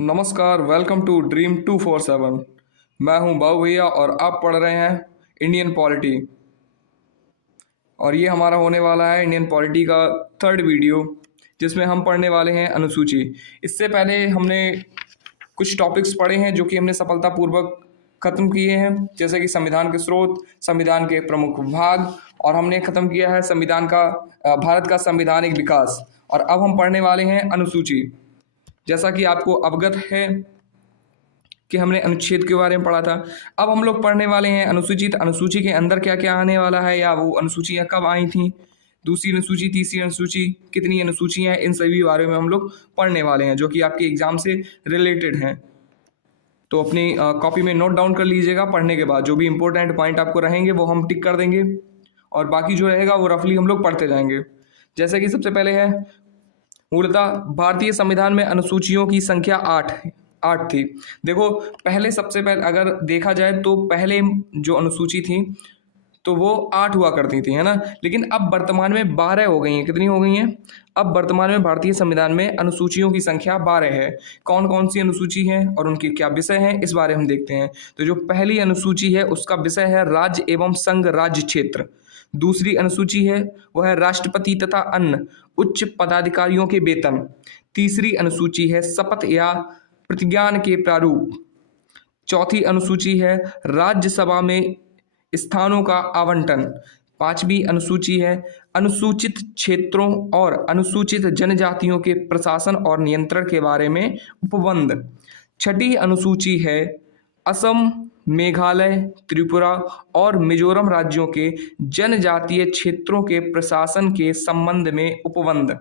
नमस्कार, welcome to dream 247। मैं हूं बाबू भैया और आप पढ़ रहे हैं इंडियन पॉलिटी। और ये हमारा होने वाला है इंडियन पॉलिटी का थर्ड वीडियो, जिसमें हम पढ़ने वाले हैं अनुसूची। इससे पहले हमने कुछ टॉपिक्स पढ़े हैं जो कि हमने सफलतापूर्वक ख़त्म किए हैं, जैसे कि संविधान के स्रोत, संविधान के प्रमुख भाग, और हमने ख़त्म किया है संविधान का भारत का संवैधानिक विकास। और अब हम पढ़ने वाले हैं अनुसूची। जैसा कि आपको अवगत है कि हमने अनुच्छेद के बारे में पढ़ा था, अब हम लोग पढ़ने वाले हैं अनुसूची। तो अनुसूची के अंदर क्या क्या आने वाला है, या वो अनुसूचियाँ कब आई थी, दूसरी अनुसूची, तीसरी अनुसूची, कितनी अनुसूचियाँ हैं, इन सभी बारे में हम लोग पढ़ने वाले हैं, जो कि आपके एग्जाम से रिलेटेड हैं। तो अपनी कॉपी में नोट डाउन कर लीजिएगा। पढ़ने के बाद जो भी इंपॉर्टेंट पॉइंट आपको रहेंगे वो हम टिक कर देंगे, और बाकी जो रहेगा वो रफली हम लोग पढ़ते जाएंगे। जैसे कि सबसे पहले है, मूलतः भारतीय संविधान में अनुसूचियों की संख्या आठ थी। देखो, पहले सबसे पहले अगर देखा जाए तो पहले जो अनुसूची थी तो वो 8 हुआ करती थी, है ना। लेकिन अब वर्तमान में 12 हो गई हैं। कितनी हो गई हैं? अब वर्तमान में भारतीय संविधान में अनुसूचियों की संख्या 12 है। कौन कौन सी अनुसूची है और उनके क्या विषय हैं, इस बारे में हम देखते हैं। तो जो पहली अनुसूची है उसका विषय है राज्य एवं संघ राज्य क्षेत्र। दूसरी अनुसूची है वह है राष्ट्रपति तथा अन्य उच्च पदाधिकारियों के वेतन। तीसरी अनुसूची है शपथ या प्रतिज्ञान के प्रारूप। चौथी अनुसूची है राज्यसभा में स्थानों का आवंटन। पांचवी अनुसूची है अनुसूचित क्षेत्रों और अनुसूचित जनजातियों के प्रशासन और नियंत्रण के बारे में उपबंध। छठी अनुसूची है असम, मेघालय, त्रिपुरा और मिजोरम राज्यों के जनजातीय क्षेत्रों के प्रशासन के संबंध में उपबंध।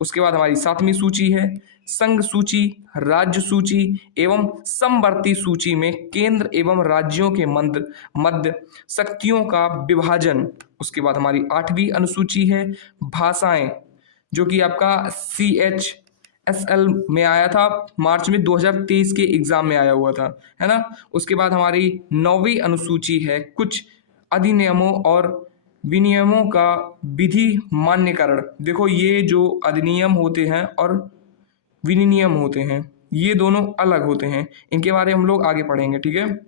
उसके बाद हमारी सातवीं सूची है संघ सूची, राज्य सूची एवं समवर्ती सूची में केंद्र एवं राज्यों के मध्य शक्तियों का विभाजन। उसके बाद हमारी आठवीं अनुसूची है भाषाएं, जो कि आपका CHSL में आया था, मार्च में 2023 के एग्जाम में आया हुआ था, है ना। उसके बाद हमारी नौवीं अनुसूची है कुछ अधिनियमों और विनियमों का विधि मान्यकरण। देखो, ये जो अधिनियम होते हैं और विनियम होते हैं, ये दोनों अलग होते हैं, इनके बारे में हम लोग आगे पढ़ेंगे, ठीक है।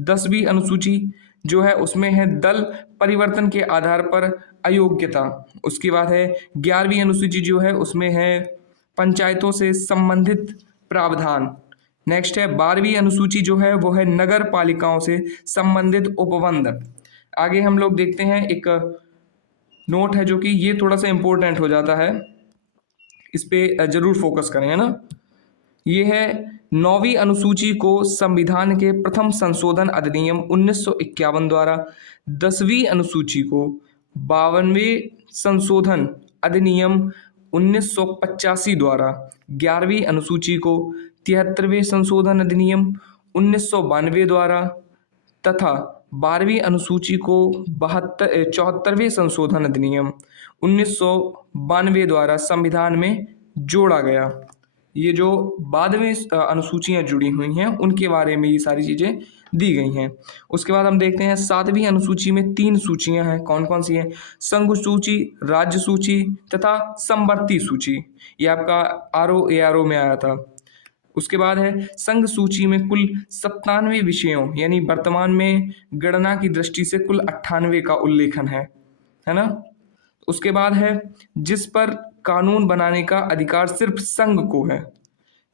10वीं अनुसूची जो है उसमें है दल परिवर्तन के आधार पर अयोग्यता। उसके बाद है 11वीं अनुसूची जो है उसमें है पंचायतों से संबंधित प्रावधान। नेक्स्ट है 12वीं अनुसूची जो है वो है नगर पालिकाओं से संबंधित उपबंध। आगे हम लोग देखते हैं, एक नोट है जो कि ये थोड़ा सा इंपॉर्टेंट हो जाता है, इस पे जरूर फोकस करें, है ना। ये है 9वीं अनुसूची को संविधान के प्रथम संशोधन अधिनियम 1951 द्वारा, 10वीं अनुसूची को 52वें संशोधन अधिनियम 1985 द्वारा, 11वीं अनुसूची को 73वें संशोधन अधिनियम 1992 द्वारा तथा 12वीं अनुसूची को 74वें संशोधन अधिनियम 1992 द्वारा संविधान में जोड़ा गया। ये जो बाद में अनुसूचियां जुड़ी हुई हैं उनके बारे में ये सारी चीज़ें दी गई हैं। उसके बाद हम देखते हैं 7वीं अनुसूची में 3 सूचियां हैं। कौन कौन सी हैं? संघ सूची, राज्य सूची तथा समवर्ती सूची। ये आपका ROARO में आया था। उसके बाद है संघ सूची में कुल 97 विषयों, यानी वर्तमान में गणना की दृष्टि से कुल 98 का उल्लेखन है ना। उसके बाद है जिस पर कानून बनाने का अधिकार सिर्फ संघ को है।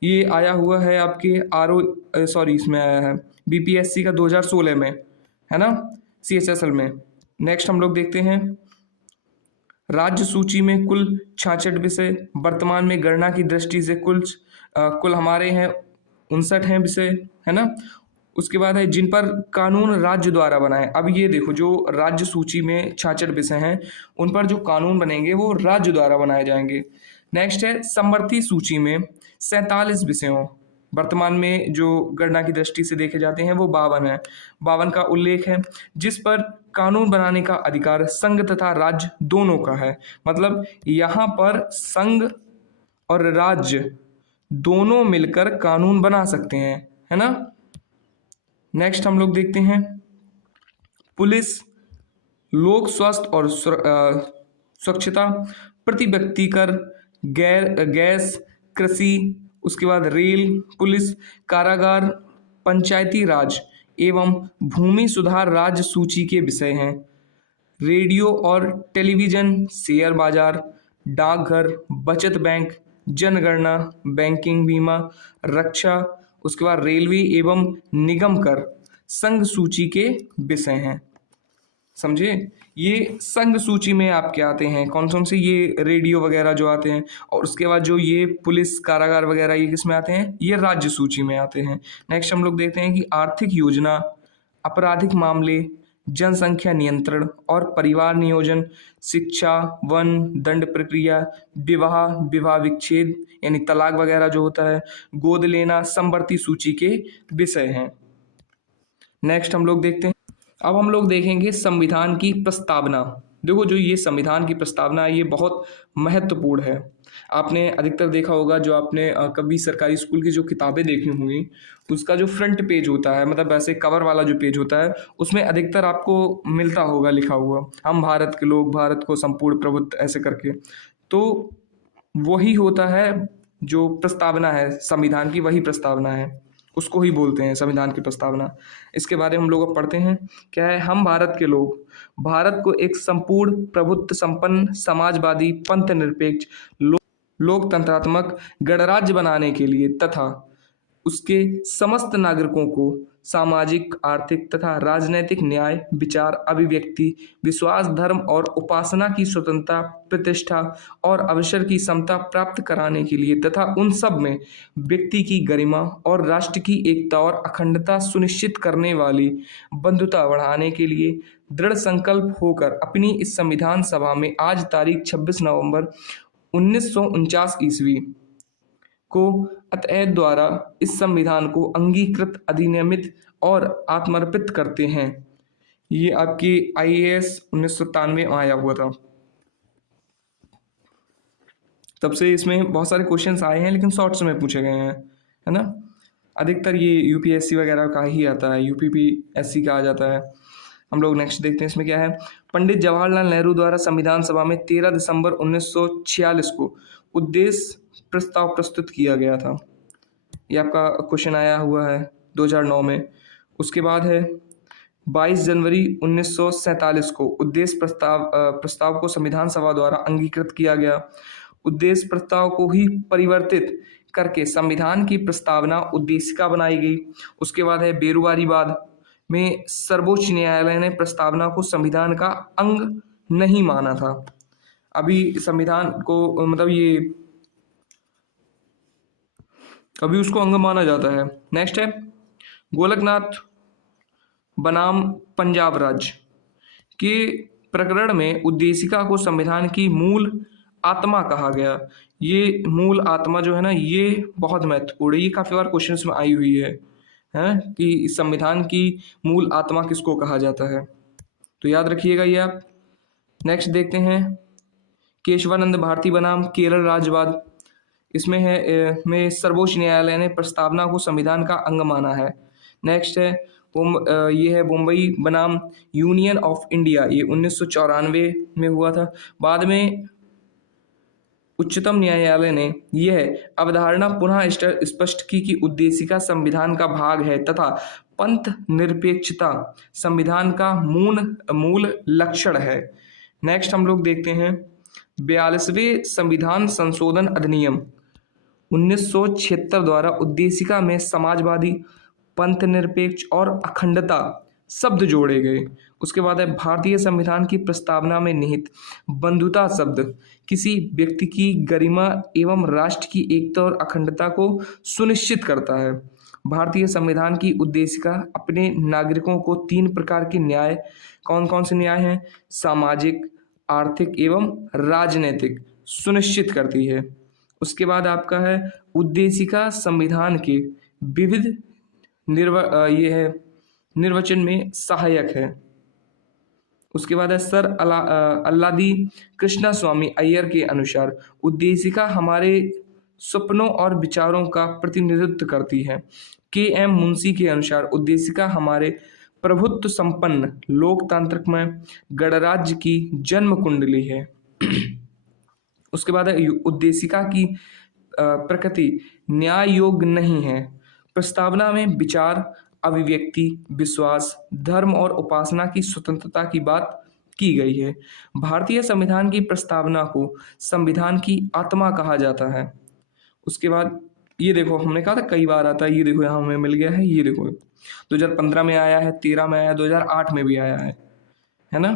ये आया हुआ है आपके इसमें आया है BPSC का 2016 में, है ना, CHSL में। नेक्स्ट हम लोग देखते हैं राज्य सूची में कुल 66 विषय, वर्तमान में गणना की दृष्टि से कुल हमारे हैं 59 हैं विषय, है ना। उसके बाद है जिन पर कानून राज्य द्वारा बनाए। अब ये देखो, जो राज्य सूची में 66 विषय हैं उन पर जो कानून बनेंगे वो राज्य द्वारा बनाए जाएंगे। नेक्स्ट है समवर्ती सूची में 47 विषयों, वर्तमान में जो गणना की दृष्टि से देखे जाते हैं वो 52 है, 52 का उल्लेख है, जिस पर कानून बनाने का अधिकार संघ तथा राज्य दोनों का है। मतलब यहाँ पर संघ और राज्य दोनों मिलकर कानून बना सकते हैं, है ना। नेक्स्ट हम लोग देखते हैं पुलिस, लोक स्वास्थ्य और स्वच्छता, प्रति व्यक्ति कर, गैस, कृषि उसके बाद रेल, पुलिस, कारागार, पंचायती राज एवं भूमि सुधार राज्य सूची के विषय हैं। रेडियो और टेलीविजन, शेयर बाजार, डाकघर, बचत बैंक, जनगणना, बैंकिंग, बीमा, रक्षा, उसके बाद रेलवे एवं निगम कर संघ सूची के विषय हैं। समझे? ये संघ सूची में आपके आते हैं कौन कौन से, ये रेडियो वगैरह जो आते हैं, और उसके बाद जो ये पुलिस, कारागार वगैरह ये किस में आते हैं, ये राज्य सूची में आते हैं। नेक्स्ट हम लोग देखते हैं कि आर्थिक योजना, आपराधिक मामले, जनसंख्या नियंत्रण और परिवार नियोजन, शिक्षा, वन, दंड प्रक्रिया, विवाह, विवाह विच्छेद यानी तलाक वगैरह जो होता है, गोद लेना, समवर्ती सूची के विषय हैं। नेक्स्ट हम लोग देखते हैं, अब हम लोग देखेंगे संविधान की प्रस्तावना। देखो जो ये संविधान की प्रस्तावना है ये बहुत महत्वपूर्ण है। आपने अधिकतर देखा होगा, जो आपने कभी सरकारी स्कूल की जो किताबें देखी होंगी, उसका जो फ्रंट पेज होता है, मतलब ऐसे कवर वाला जो पेज होता है, उसमें अधिकतर आपको मिलता होगा लिखा हुआ, हम भारत के लोग, भारत को संपूर्ण प्रभुत्व, ऐसे करके। तो वही होता है जो प्रस्तावना है संविधान की, वही प्रस्तावना है, उसको ही बोलते हैं संविधान की प्रस्तावना। इसके बारे में हम लोग अब पढ़ते हैं। क्या है? हम भारत के लोग भारत को एक संपूर्ण प्रभुत्व संपन्न समाजवादी पंथ निरपेक्ष लोकतंत्रात्मक गणराज्य बनाने के लिए तथा उसके समस्त नागरिकों को सामाजिक, आर्थिक तथा राजनैतिक न्याय, विचार, अभिव्यक्ति, विश्वास, धर्म और उपासना की स्वतंत्रता, प्रतिष्ठा और अवसर की समता प्राप्त कराने के लिए तथा उन सब में व्यक्ति की गरिमा और राष्ट्र की एकता और अखंडता सुनिश्चित करने वाली बंधुता बढ़ाने के लिए दृढ़ संकल्प होकर अपनी इस संविधान सभा में आज तारीख 26 नवंबर 1949 ईस्वी को अतएव द्वारा इस संविधान को अंगीकृत, अधिनियमित और आत्मर्पित करते हैं। ये आपकी IAS 1993 में आया हुआ था, तब से इसमें बहुत सारे क्वेश्चंस आए हैं, लेकिन शॉर्ट्स में पूछे गए हैं, है ना। अधिकतर ये UPSC वगैरह का ही आता है, UPPSC का आ जाता है। हम लोग नेक्स्ट देखते हैं इसमें क्या है। पंडित जवाहरलाल नेहरू द्वारा संविधान सभा में 13 दिसंबर 1946 को उद्देश्य प्रस्ताव प्रस्तुत किया गया था। ये आपका क्वेश्चन आया हुआ है 2009 में। उसके बाद है 22 जनवरी 1947 को उद्देश्य प्रस्ताव को संविधान सभा द्वारा अंगीकृत किया गया। उद्देश्य प्रस्ताव को ही परिवर्तित करके संविधान की प्रस्तावना उद्देशिका बनाई गई। उसके बाद है बेरोजगारीवाद में सर्वोच्च न्यायालय ने प्रस्तावना को संविधान का अंग नहीं माना था। अभी संविधान को मतलब ये अभी उसको अंग माना जाता है। नेक्स्ट है गोलकनाथ बनाम पंजाब राज्य के प्रकरण में उद्देशिका को संविधान की मूल आत्मा कहा गया। ये मूल आत्मा जो है ना, ये बहुत महत्वपूर्ण है, ये काफी बार क्वेश्चंस में आई हुई है कि संविधान की मूल आत्मा किसको कहा जाता है, तो याद रखिएगा ये आप। नेक्स्ट देखते हैं केशवानंद भारती बनाम केरल राज्यवाद। इसमें है में सर्वोच्च न्यायालय ने प्रस्तावना को संविधान का अंग माना है। नेक्स्ट है ये है मुंबई बनाम यूनियन ऑफ इंडिया, ये 1994 में हुआ था। बाद में उच्चतम न्यायालय ने यह अवधारणा पुनः स्पष्ट की कि उद्देशिका संविधान का भाग है तथा पंथ निरपेक्षता संविधान का मूल लक्षण है। नेक्स्ट हम लोग देखते हैं 42वें संविधान संशोधन अधिनियम 1976 द्वारा उद्देशिका में समाजवादी, पंथ निरपेक्ष और अखंडता शब्द जोड़े गए। उसके बाद है भारतीय संविधान की प्रस्तावना में निहित बंधुता शब्द किसी व्यक्ति की गरिमा एवं राष्ट्र की एकता और अखंडता को सुनिश्चित करता है। भारतीय संविधान की उद्देशिका अपने नागरिकों को 3 प्रकार के न्याय, कौन कौन से न्याय हैं, सामाजिक, आर्थिक एवं राजनीतिक, सुनिश्चित करती है। उसके बाद आपका है उद्देशिका संविधान के विविध निर्वचन में सहायक है। उसके बाद है सर अल्लादी कृष्णा स्वामी अय्यर के अनुसार उद्देशिका हमारे सपनों और विचारों का प्रतिनिधित्व करती है। KM मुंशी के अनुसार उद्देशिका हमारे प्रभुत्व संपन्न लोकतांत्रिक में गणराज्य की जन्म कुंडली है। उसके बाद है उद्देशिका की प्रकृति न्याय योग्य नहीं है। प्रस्तावना में विचार, अभिव्यक्ति, विश्वास, धर्म और उपासना की स्वतंत्रता की बात की गई है। भारतीय संविधान की प्रस्तावना को संविधान की आत्मा कहा जाता है। उसके बाद ये देखो, हमने कहा था कई बार आता है, ये देखो यहाँ हमें मिल गया है, ये देखो 2015 में आया है, 13 में आया है, 2008 में भी आया है ना।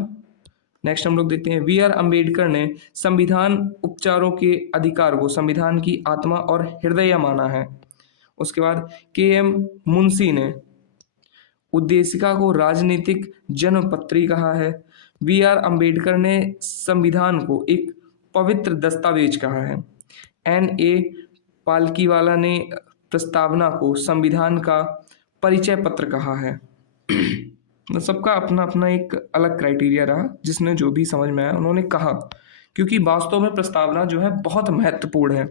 नेक्स्ट हम लोग देखते हैं, बी आर अम्बेडकर ने संविधान उपचारों के अधिकार को संविधान की आत्मा और हृदय माना है। उसके बाद के एम मुंशी ने उद्देशिका को राजनीतिक जन्मपत्री कहा है। बी आर अम्बेडकर ने संविधान को एक पवित्र दस्तावेज कहा है। एन ए पालकीवाला ने प्रस्तावना को संविधान का परिचय पत्र कहा है। सबका अपना अपना एक अलग क्राइटेरिया रहा, जिसने जो भी समझ में आया उन्होंने कहा, क्योंकि वास्तव में प्रस्तावना जो है बहुत महत्वपूर्ण है।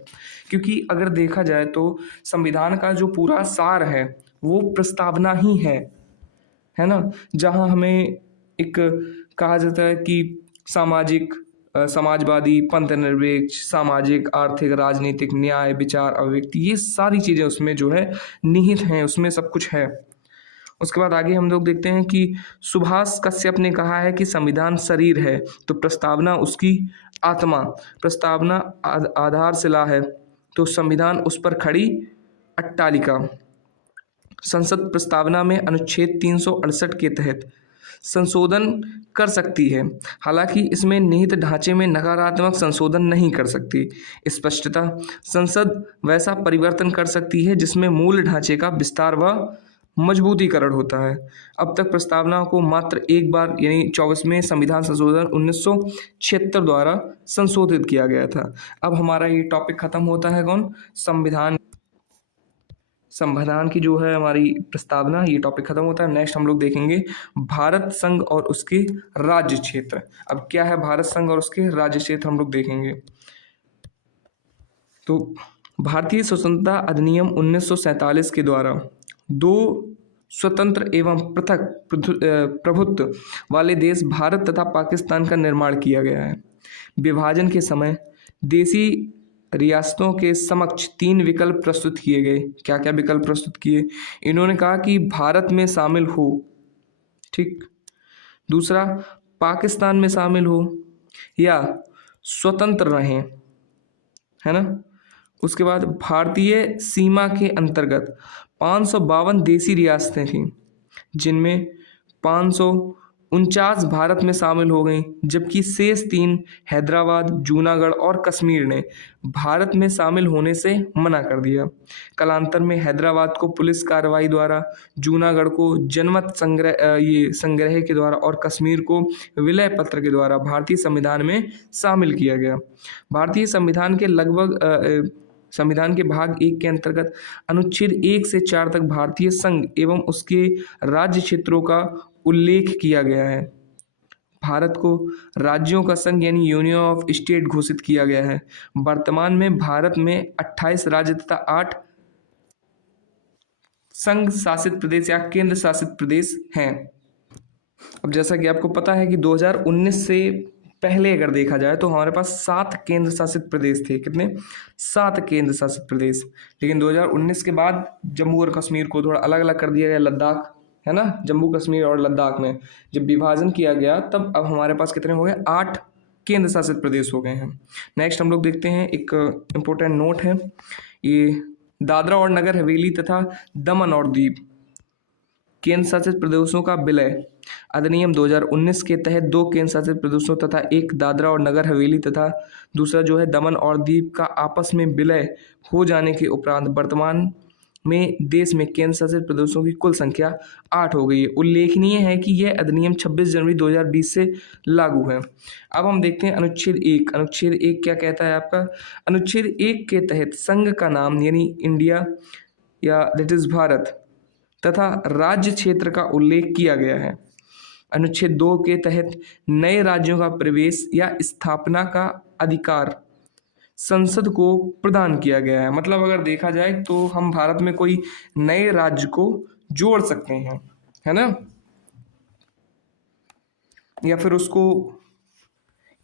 क्योंकि अगर देखा जाए तो संविधान का जो पूरा सार है वो प्रस्तावना ही है ना। जहाँ हमें एक कहा जाता है कि समाजवादी, पंथनिरपेक्ष, सामाजिक, आर्थिक, राजनीतिक, न्याय, विचार, अभिव्यक्ति, ये सारी चीज़ें उसमें जो है निहित हैं, उसमें सब कुछ है। उसके बाद आगे हम लोग देखते हैं कि सुभाष कश्यप ने कहा है कि संविधान शरीर है तो प्रस्तावना उसकी आत्मा, प्रस्तावना आधारशिला है तो संविधान उस पर खड़ी अट्टालिका। संसद प्रस्तावना में अनुच्छेद 368 के तहत संशोधन कर सकती है, हालांकि इसमें निहित ढांचे में नकारात्मक संशोधन नहीं कर सकती। स्पष्टता, संसद वैसा परिवर्तन कर सकती है जिसमें मूल ढांचे का विस्तार व मजबूतीकरण होता है। अब तक प्रस्तावना को मात्र एक बार यानी 24वें संविधान संशोधन 1976 द्वारा संशोधित किया गया था। अब हमारा ये टॉपिक खत्म होता है कौन, संविधान की जो है हमारी प्रस्तावना, ये टॉपिक खत्म होता है। नेक्स्ट हम लोग देखेंगे भारत संघ और उसके राज्य क्षेत्र। अब क्या है भारत संघ और उसके राज्य क्षेत्र, हम लोग देखेंगे। तो भारतीय स्वतंत्रता अधिनियम 1947 के द्वारा दो स्वतंत्र एवं पृथक प्रभुत्व वाले देश भारत तथा पाकिस्तान का निर्माण किया गया है। विभाजन के समय देशी रियासतों के समक्ष 3 विकल्प प्रस्तुत किए गए। क्या क्या विकल्प प्रस्तुत किए? इन्होंने कहा कि भारत में शामिल हो, ठीक, दूसरा पाकिस्तान में शामिल हो, या स्वतंत्र रहें, है ना। उसके बाद भारतीय सीमा के अंतर्गत 552 देशी रियासतें थीं, जिनमें 549 भारत में शामिल हो गई, जबकि शेष 3 हैदराबाद, जूनागढ़ और कश्मीर ने भारत में शामिल होने से मना कर दिया। कालांतर में हैदराबाद को पुलिस कार्रवाई द्वारा, जूनागढ़ को जनमत संग्रह के द्वारा और कश्मीर को विलय पत्र के द्वारा भारतीय संविधान में शामिल किया गया। भारतीय संविधान के संविधान के भाग 1 के अंतर्गत अनुच्छेद 1 से 4 तक भारतीय संघ एवं उसके राज्य क्षेत्रों का उल्लेख किया गया है। भारत को राज्यों का संघ यानी यूनियन ऑफ स्टेट घोषित किया गया है। वर्तमान में भारत में 28 राज्य तथा 8 संघ शासित प्रदेश या केंद्र शासित प्रदेश हैं। अब जैसा कि आपको पता है कि 2019 से पहले अगर देखा जाए तो हमारे पास 7 केंद्र शासित प्रदेश थे। कितने? 7 केंद्र शासित प्रदेश। लेकिन 2019 के बाद जम्मू और कश्मीर को थोड़ा अलग अलग कर दिया गया, लद्दाख, है ना, जम्मू कश्मीर और लद्दाख में जब विभाजन किया गया तब अब हमारे पास कितने हो गए? 8 केंद्र शासित प्रदेश हो गए हैं। नेक्स्ट हम लोग देखते हैं, एक इम्पोर्टेंट नोट है, ये दादरा और नगर हवेली तथा दमन और दीव केंद्र शासित प्रदेशों का विलय अधिनियम 2019 के तहत 2 केंद्र शासित प्रदेशों तथा एक दादरा और नगर हवेली तथा दूसरा जो है दमन और दीव का आपस में विलय हो जाने के उपरांत वर्तमान में देश में केंद्र शासित प्रदेशों की कुल संख्या 8 हो गई है। उल्लेखनीय है कि यह अधिनियम 26 जनवरी 2020 से लागू है। अब हम देखते हैं अनुच्छेद 1। अनुच्छेद 1 क्या कहता है आपका? अनुच्छेद 1 के तहत संघ का नाम यानी इंडिया या दैट इज भारत तथा राज्य क्षेत्र का उल्लेख किया गया है। अनुच्छेद 2 के तहत नए राज्यों का प्रवेश या स्थापना का अधिकार संसद को प्रदान किया गया है। मतलब अगर देखा जाए तो हम भारत में कोई नए राज्य को जोड़ सकते हैं, है ना, या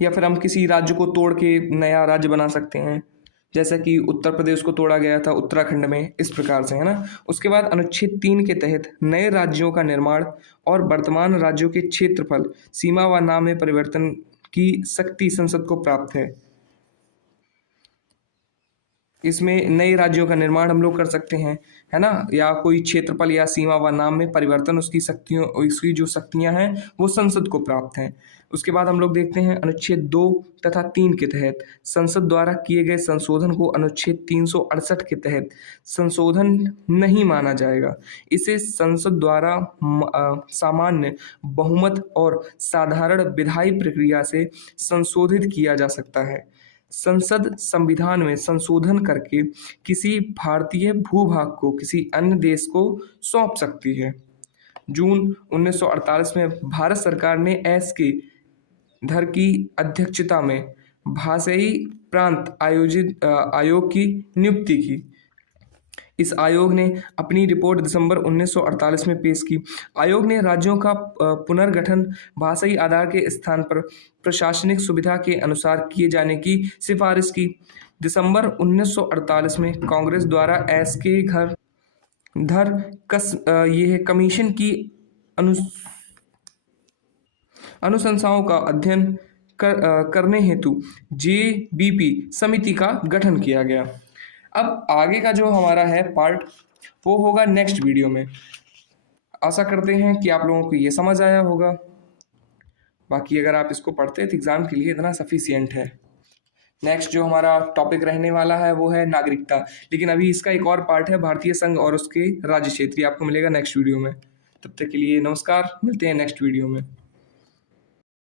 फिर हम किसी राज्य को तोड़ के नया राज्य बना सकते हैं। जैसा कि उत्तर प्रदेश को तोड़ा गया था उत्तराखंड में, इस प्रकार से, है ना। उसके बाद अनुच्छेद 3 के तहत नए राज्यों का निर्माण और वर्तमान राज्यों के क्षेत्रफल, सीमा व नाम में परिवर्तन की शक्ति संसद को प्राप्त है। इसमें नए राज्यों का निर्माण हम लोग कर सकते हैं, है ना, या कोई क्षेत्रफल या सीमा व नाम में परिवर्तन, उसकी जो शक्तियां हैं वो संसद को प्राप्त हैं। उसके बाद हम लोग देखते हैं अनुच्छेद 2 तथा 3 के तहत संसद द्वारा किए गए संशोधन को अनुच्छेद 368 के तहत संशोधन नहीं माना जाएगा। इसे संसद द्वारा सामान्य बहुमत और साधारण विधायी प्रक्रिया से संशोधित किया जा सकता है। संसद संविधान में संशोधन करके किसी भारतीय भूभाग को किसी अन्य देश को सौंप सकती है। जून 1948 में भारत सरकार ने एस.के. धर की अध्यक्षता में भाषाई प्रांत आयोग की नियुक्ति की। इस आयोग ने अपनी रिपोर्ट दिसंबर 1948 में पेश की। आयोग ने राज्यों का पुनर्गठन भाषाई आधार के स्थान पर प्रशासनिक सुविधा के अनुसार किए जाने की सिफारिश की। दिसंबर 1948 में कांग्रेस द्वारा एस.के. धर यह कमीशन की अनुशंसाओं का अध्ययन करने हेतु जे.बी.पी. समिति का गठन किया गया। अब आगे का जो हमारा है पार्ट वो होगा नेक्स्ट वीडियो में। आशा करते हैं कि आप लोगों को ये समझ आया होगा। बाकी अगर आप इसको पढ़ते हैं तो एग्ज़ाम के लिए इतना सफिशियंट है। नेक्स्ट जो हमारा टॉपिक रहने वाला है वो है नागरिकता, लेकिन अभी इसका एक और पार्ट है भारतीय संघ और उसके राज्य क्षेत्रीय, आपको मिलेगा नेक्स्ट वीडियो में। तब तक के लिए नमस्कार, मिलते हैं नेक्स्ट वीडियो में।